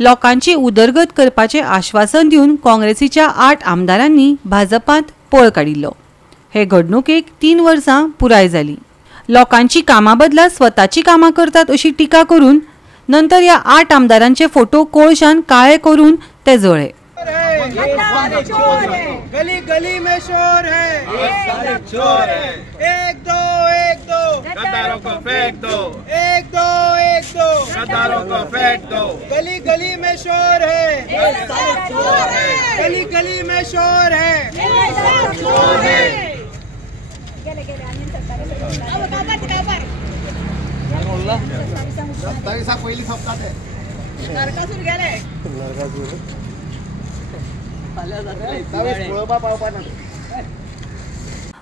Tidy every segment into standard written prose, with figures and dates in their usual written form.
लोकांची उदरगत करपाचे आश्वासन दिवन काँग्रेसीच्या 8 आमदारांनी भाजपात पळ काडिल्लो। हे घडणुकेक 3 वर्सां पुराय जाली। लोकांची कामा बदला स्वताची कामा करतात अशी टिका करून नंतर या 8 आमदारांचे फोटो कोळशान काळे करून ते जळे। गली गली में शोर है, चोर है, एक दो गद्दारों को फेंक दो, एक दो गद्दारों को फेंक दो। गली गली में शोर है, गली गली में शोर है।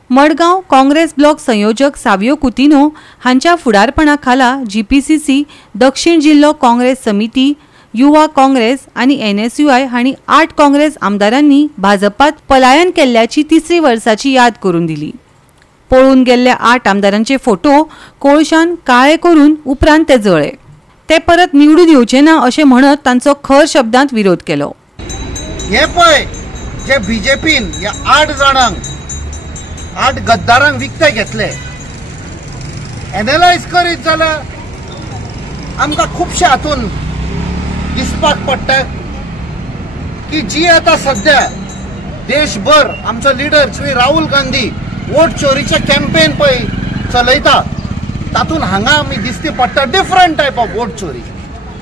मडगांव काँग्रेस ब्लॉक संयोजक सावियो कुतिनो हांच्या फुडारपणाखाला जीपीसीसी, दक्षिण जिल्लो काँग्रेस समिती, युवा काँग्रेस आणि एनएसयूआय हांणी 8 काँग्रेस आमदारांनी भाजपात पलायन केल्ल्याची 3री वर्साची याद करून दिली। पळून गेल्ल्या 8 आमदारांचे फोटो कोळशान काळे करून उपरांत ते जळे। ते परत निवडून येवचे ना अशें म्हणत तांचो खर शब्दांत विरोध केलो। हे पळय जे बीजेपीन या 8 जाणांक 8 गद्दारांक विकते घेतले, एनालायज करीत जाल्यार आमकां खुबशे हातून दिसपाक पडटा की जी आता सध्या देशभर आमचो लीडर श्री राहुल गांधी वोट चोरीचे कॅम्पेन पळय चलयता, तातून हांगा आमी दिसती पडटा डिफरंट टायप ऑफ वोट चोरी।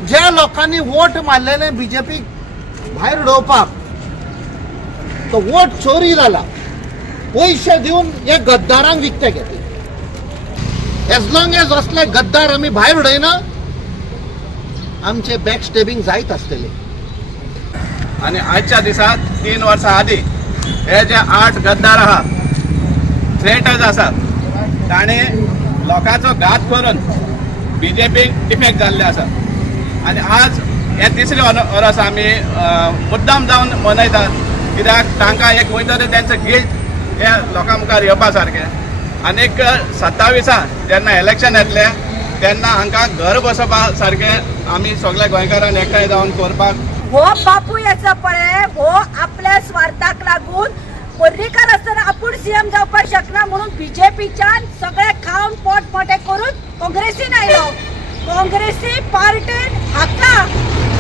ज्या लोकांनी वोट मारलेले बीजेपीक भायर उडोवपाक, तो वोट चोरी जाला, पैसे दिवन हे गद्दारांक विकते घेतले। एज लॉंग एज असले गद्दार आमी भायर उडयना, आमचे बॅक स्टेबिंग जायत आसतले। आणि आजच्या दिसात 3 वर्सां आदी हे जे 8 गद्दार आहात, ट्रेटर्स आसात, ताणे लोकांचो घात करून बीजेपीक डिफेक्ट जाल्ले आसात। आणि आज हे 3रे वर्स आमी मुद्दाम जावन मनयतात, कित्याक तांकां एक वयतरी तेंचो गिल्ट हे लोकां मुखार येवपा सारकें। आनीक 27 जेन्ना इलेक्शन येतले तेन्ना हांकां घर बसोवपा सारकें आमी सगळे गोंयकारांनी एकठांय जावन करपाक। हो बापू याचा पळय, हो आपल्या स्वार्थाक लागून पर्रीकार आसतना आपूण सीएम जावपाक शकना म्हणून बीजेपीच्यान सगळे खावन पोट मोठे करून काँग्रेसीन आयलो। काँग्रेसी पार्टीन हाका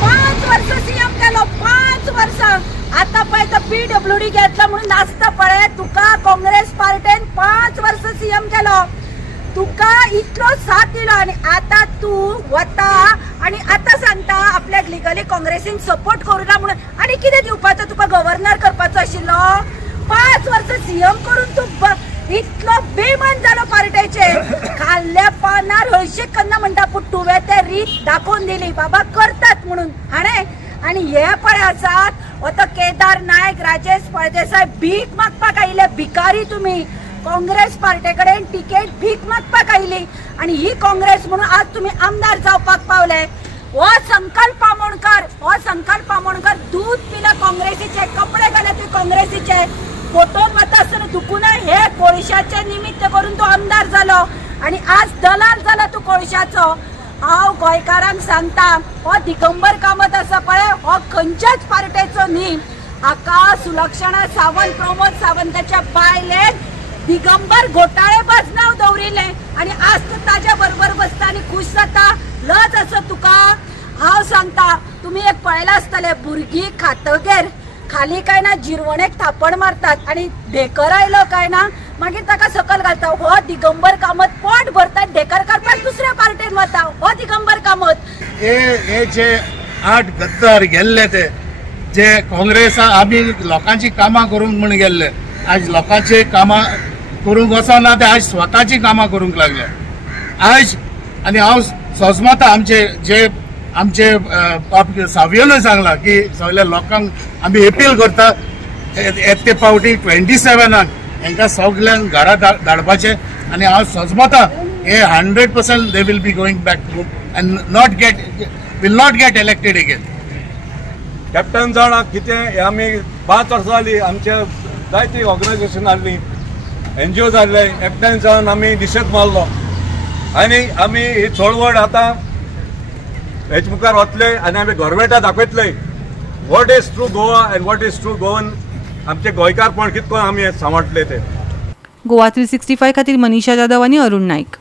5 वर्स सीएम केलो, 5 वर्सां। आता पळय तो पीडब्ल्यूडी घेतला म्हणून नाचता पळय, तुका काँग्रेस पार्टीन 5 वर्स सीएम केलो, तुका इतलो साथ दिलो आणि आता तू वता आणि आता सांगता आपल्याक लिगली काँग्रेसीन सपोर्ट करूना म्हणून। आणि कितें दिवपाचो तुका गव्हर्नर करपाचो आशिल्लो? 5 वर्स सीएम करून तू इतलो बेमान जालो पार्टीचे। खाल्ल्या पानार हळशीक कन्ना म्हणटा, पूण तुवें ते रीत दाखोवन दिली बाबा करतात म्हणून हाणे। आणि हे पळय आसात, तो केदार नायक, राजेश फळदेसाय भीक मागपाक आयिल्ले भिकारी तुमी। काँग्रेस पार्टी कडेन तिकेट भीक मागपाक आयली आणि ही काँग्रेस म्हणून आज तुम्ही आमदार जावपाक पावले। हो संकल्प आमोणकर दूध पिला काँग्रेसीचे, कपडे घाले तुवें काँग्रेसीचे, फोटो वता आसतना दुखून हे कोळशाचे निमित्त करून तो आमदार जालो आणि आज दलाल जाला तू कोळशाचो। हांव गोंयकारांक सांगता, हो दिगंबर कामत आसा पळय, हो खंयच्याच पार्टेचो न्ही। हाका सुलक्षणा सावंत, प्रमोद सावंताच्या बायलेन दिगंबर घोटाळेबाज नाव दवरिल्ले आणि आज तू ताज्या बरोबर बसता आणि खुश जाता। लज असो तुका? हांव सांगता, तुम्ही एक पळयला आसतले, भुरगीं खातगेर खाली काय ना जिरवणेक थापण मारतात आणि ढेकर आयलो काय ना मागीर ताका सकल घालता। हो दिगंबर कामत पोट भरता, ढेकर करपाक दुसऱ्या पार्टीन वता। हो दिगंबर कामत हे जे 8 गद्दार गेल्ले ते जे काँग्रेसा आमी लोकांची कामां करूंक म्हण गेल्ले, आज लोकांचे कामां करूंक वचना, ते आज स्वताची कामां करूंक लागले आज। आणि हांव सोजमता आमचे सावियोन सांगला की सगळ्या लोकांक आमी अपील करता, येते फावटी 27 हांकां सगळ्यांक घरा धाडपाचे आणि हांव सोजमता हे 100% they will be going back to and will not get elected again. Captain जाणा कितें आमी 5 वर्सां जाली, आमचे जायती ऑर्गनायझेशन जाल्ली, NGO जाल्ले, एकठांय जावन आमी निशेध मारलो आणि आमी ही चळवळ आतां हेच मुखार वतले आनी आमी गव्हर्मेंटाक दाखयतले what is true Goa and what is true Goan. आमचे गोंयकारपण कितको आमी सांबाळटले ते. गोवा 365 खातीर मनीषा जाधव आनी अरुण नाईक.